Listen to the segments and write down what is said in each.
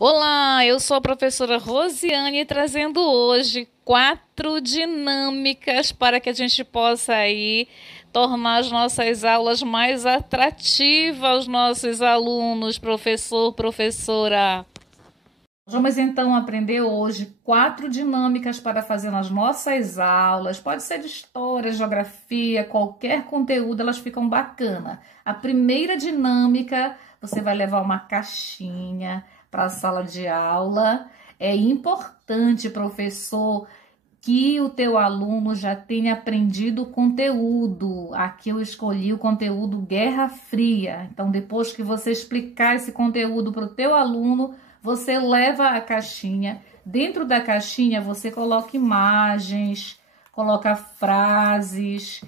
Olá, eu sou a professora Rosiane trazendo hoje 4 dinâmicas para que a gente possa aí tornar as nossas aulas mais atrativas aos nossos alunos, professor, professora. Vamos então aprender hoje 4 dinâmicas para fazer nas nossas aulas. Pode ser de história, geografia, qualquer conteúdo, elas ficam bacana. A primeira dinâmica, você vai levar uma caixinha para a sala de aula. É importante, professor, que o teu aluno já tenha aprendido o conteúdo. Aqui eu escolhi o conteúdo Guerra Fria. Então, depois que você explicar esse conteúdo para o teu aluno, você leva a caixinha. Dentro da caixinha, você coloca imagens, coloca frases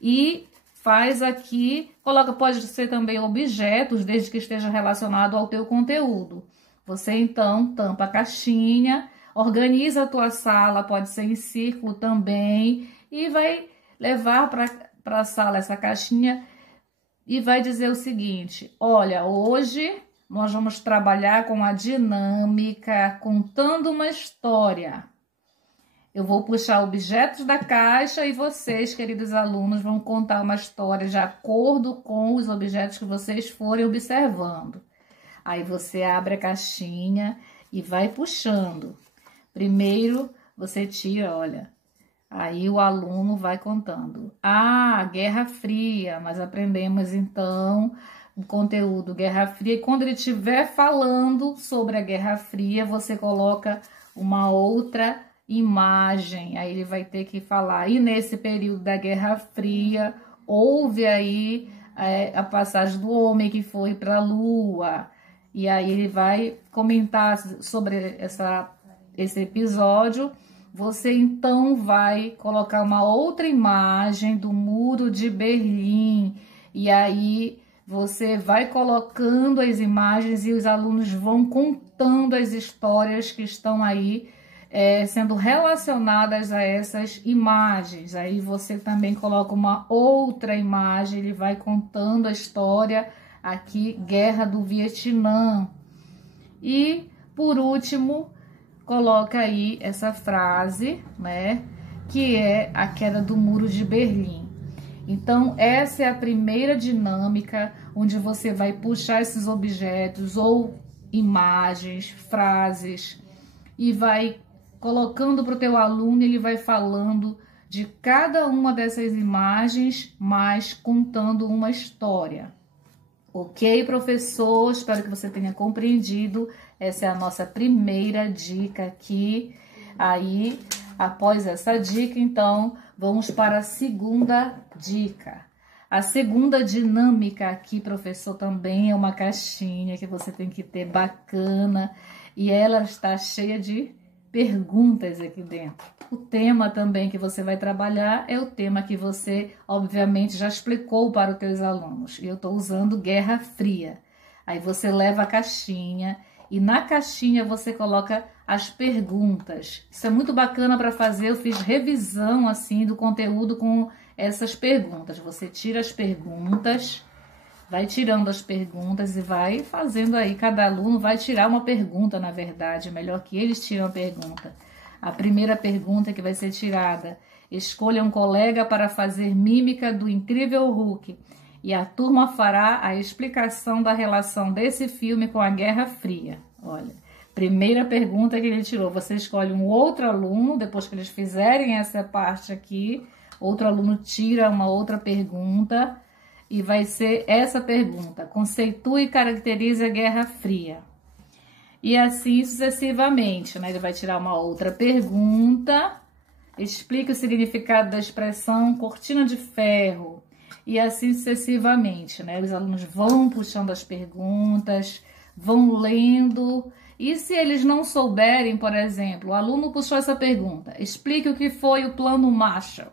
e faz aqui, pode ser também objetos, desde que esteja relacionado ao teu conteúdo. Você, então, tampa a caixinha, organiza a tua sala, pode ser em círculo também, e vai levar para a sala essa caixinha e vai dizer o seguinte: olha, hoje nós vamos trabalhar com a dinâmica contando uma história. Eu vou puxar objetos da caixa e vocês, queridos alunos, vão contar uma história de acordo com os objetos que vocês forem observando. Aí você abre a caixinha e vai puxando. Primeiro você tira, olha, aí o aluno vai contando. Ah, Guerra Fria, nós aprendemos então o conteúdo Guerra Fria. E quando ele estiver falando sobre a Guerra Fria, você coloca uma outra imagem. Aí ele vai ter que falar. E nesse período da Guerra Fria, houve aí a passagem do homem que foi para a Lua. E aí ele vai comentar sobre esse episódio. Você então vai colocar uma outra imagem do Muro de Berlim. E aí você vai colocando as imagens e os alunos vão contando as histórias que estão aí sendo relacionadas a essas imagens. Aí você também coloca uma outra imagem, ele vai contando a história aqui, Guerra do Vietnã. E, por último, coloca aí essa frase, né, que é a queda do Muro de Berlim. Então, essa é a primeira dinâmica, onde você vai puxar esses objetos ou imagens, frases, e vai colocando para o teu aluno, ele vai falando de cada uma dessas imagens, mas contando uma história. Ok, professor? Espero que você tenha compreendido. Essa é a nossa primeira dica aqui. Aí, após essa dica, então, vamos para a segunda dica. A segunda dinâmica aqui, professor, também é uma caixinha que você tem que ter bacana. E ela está cheia de perguntas aqui dentro. O tema também que você vai trabalhar é o tema que você, obviamente, já explicou para os teus alunos. Eu estou usando Guerra Fria. Aí você leva a caixinha e na caixinha você coloca as perguntas. Isso é muito bacana para fazer. Eu fiz revisão assim do conteúdo com essas perguntas. Você tira as perguntas, vai tirando as perguntas e vai fazendo aí. Cada aluno vai tirar uma pergunta, na verdade. É melhor que eles tirem a pergunta. A primeira pergunta que vai ser tirada: escolha um colega para fazer mímica do Incrível Hulk. E a turma fará a explicação da relação desse filme com a Guerra Fria. Olha, primeira pergunta que ele tirou. Você escolhe um outro aluno, depois que eles fizerem essa parte aqui, outro aluno tira uma outra pergunta. E vai ser essa pergunta: conceitue e caracterize a Guerra Fria. E assim sucessivamente, né? Ele vai tirar uma outra pergunta, explique o significado da expressão cortina de ferro. E assim sucessivamente, né? Os alunos vão puxando as perguntas, vão lendo. E se eles não souberem, por exemplo, o aluno puxou essa pergunta: explique o que foi o Plano Marshall.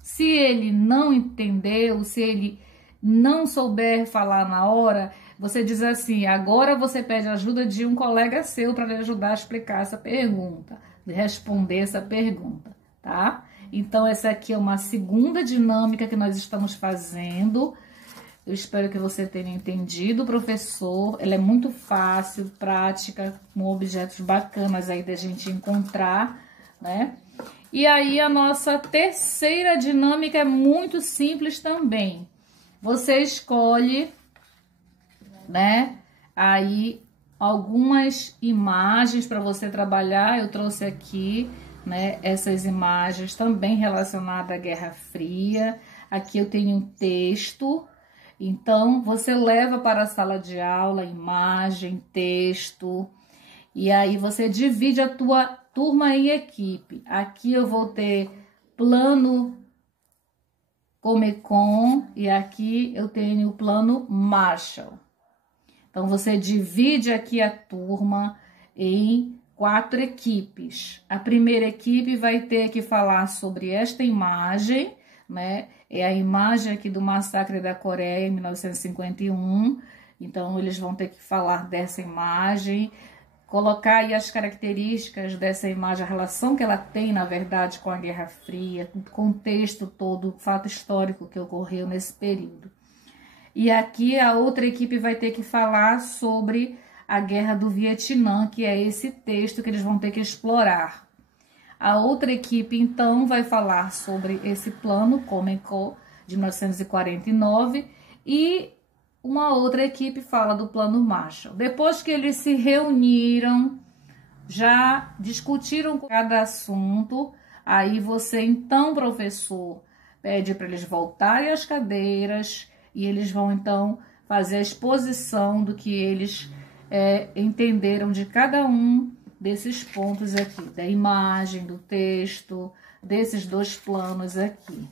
Se ele não entendeu, se ele não souber falar na hora, você diz assim: agora você pede ajuda de um colega seu para lhe ajudar a explicar essa pergunta, responder essa pergunta, tá? Então, essa aqui é uma segunda dinâmica que nós estamos fazendo Eu espero que você tenha entendido, professor. Ela é muito fácil, prática, com objetos bacanas aí da gente encontrar, né? E aí a nossa terceira dinâmica é muito simples também. Você escolhe, né, aí algumas imagens para você trabalhar. Eu trouxe aqui, né, essas imagens também relacionadas à Guerra Fria. Aqui eu tenho um texto. Então, você leva para a sala de aula imagem, texto, e aí você divide a tua turma em equipe. Aqui eu vou ter plano Comecon e aqui eu tenho o plano Marshall. Então, você divide aqui a turma em 4 equipes. A primeira equipe vai ter que falar sobre esta imagem, né? É a imagem aqui do massacre da Coreia em 1951. Então, eles vão ter que falar dessa imagem, colocar aí as características dessa imagem, a relação que ela tem, na verdade, com a Guerra Fria, o contexto todo, o fato histórico que ocorreu nesse período. E aqui a outra equipe vai ter que falar sobre a Guerra do Vietnã, que é esse texto que eles vão ter que explorar. A outra equipe, então, vai falar sobre esse plano Comecon de 1949 e uma outra equipe fala do plano Marshall. Depois que eles se reuniram, já discutiram cada assunto, aí você, então, professor, pede para eles voltarem às cadeiras e eles vão, então, fazer a exposição do que eles entenderam de cada um desses pontos aqui, da imagem, do texto, desses 2 planos aqui.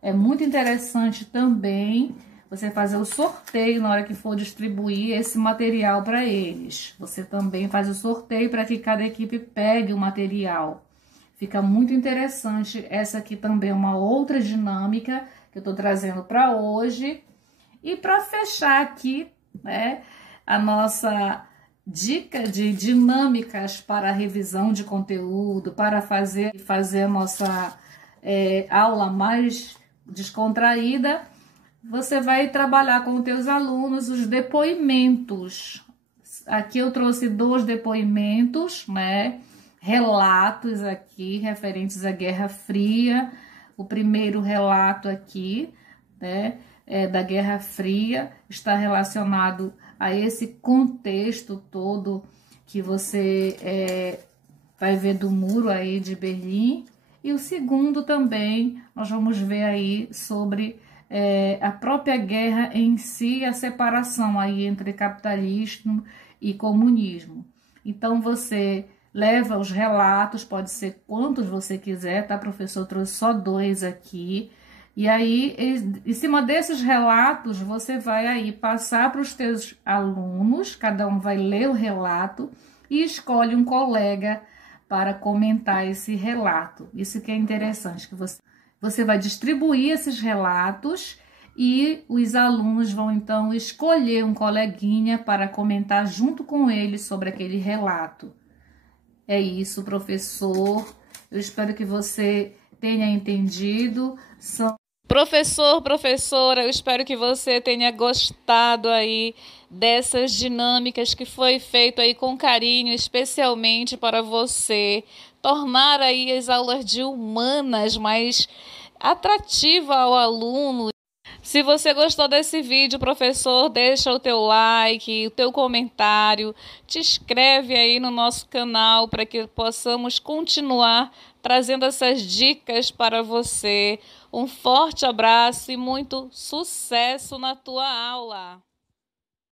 É muito interessante também você fazer o sorteio na hora que for distribuir esse material para eles. Você também faz o sorteio para que cada equipe pegue o material. Fica muito interessante. Essa aqui também é uma outra dinâmica que eu estou trazendo para hoje. E para fechar aqui, né, a nossa dica de dinâmicas para a revisão de conteúdo, para fazer a nossa aula mais descontraída, você vai trabalhar com os teus alunos os depoimentos. Aqui eu trouxe 2 depoimentos, né? Relatos aqui referentes à Guerra Fria. O primeiro relato aqui, né, da Guerra Fria está relacionado a esse contexto todo que você vai ver do muro aí de Berlim. E o segundo também, nós vamos ver aí sobre a própria guerra em si, a separação aí entre capitalismo e comunismo. Então, você leva os relatos, pode ser quantos você quiser, tá, professor? Eu trouxe só 2 aqui. E aí, em cima desses relatos, você vai aí passar para os teus alunos, cada um vai ler o relato e escolhe um colega para comentar esse relato. Isso que é interessante, que você vai distribuir esses relatos e os alunos vão então escolher um coleguinha para comentar junto com eles sobre aquele relato. É isso, professor. Eu espero que você tenha entendido. Professor, professora, eu espero que você tenha gostado aí dessas dinâmicas que foi feito aí com carinho, especialmente para você tornar aí as aulas de humanas mais atrativa ao aluno. Se você gostou desse vídeo, professor, deixa o teu like, o teu comentário, te inscreve aí no nosso canal para que possamos continuar trazendo essas dicas para você. Um forte abraço e muito sucesso na tua aula!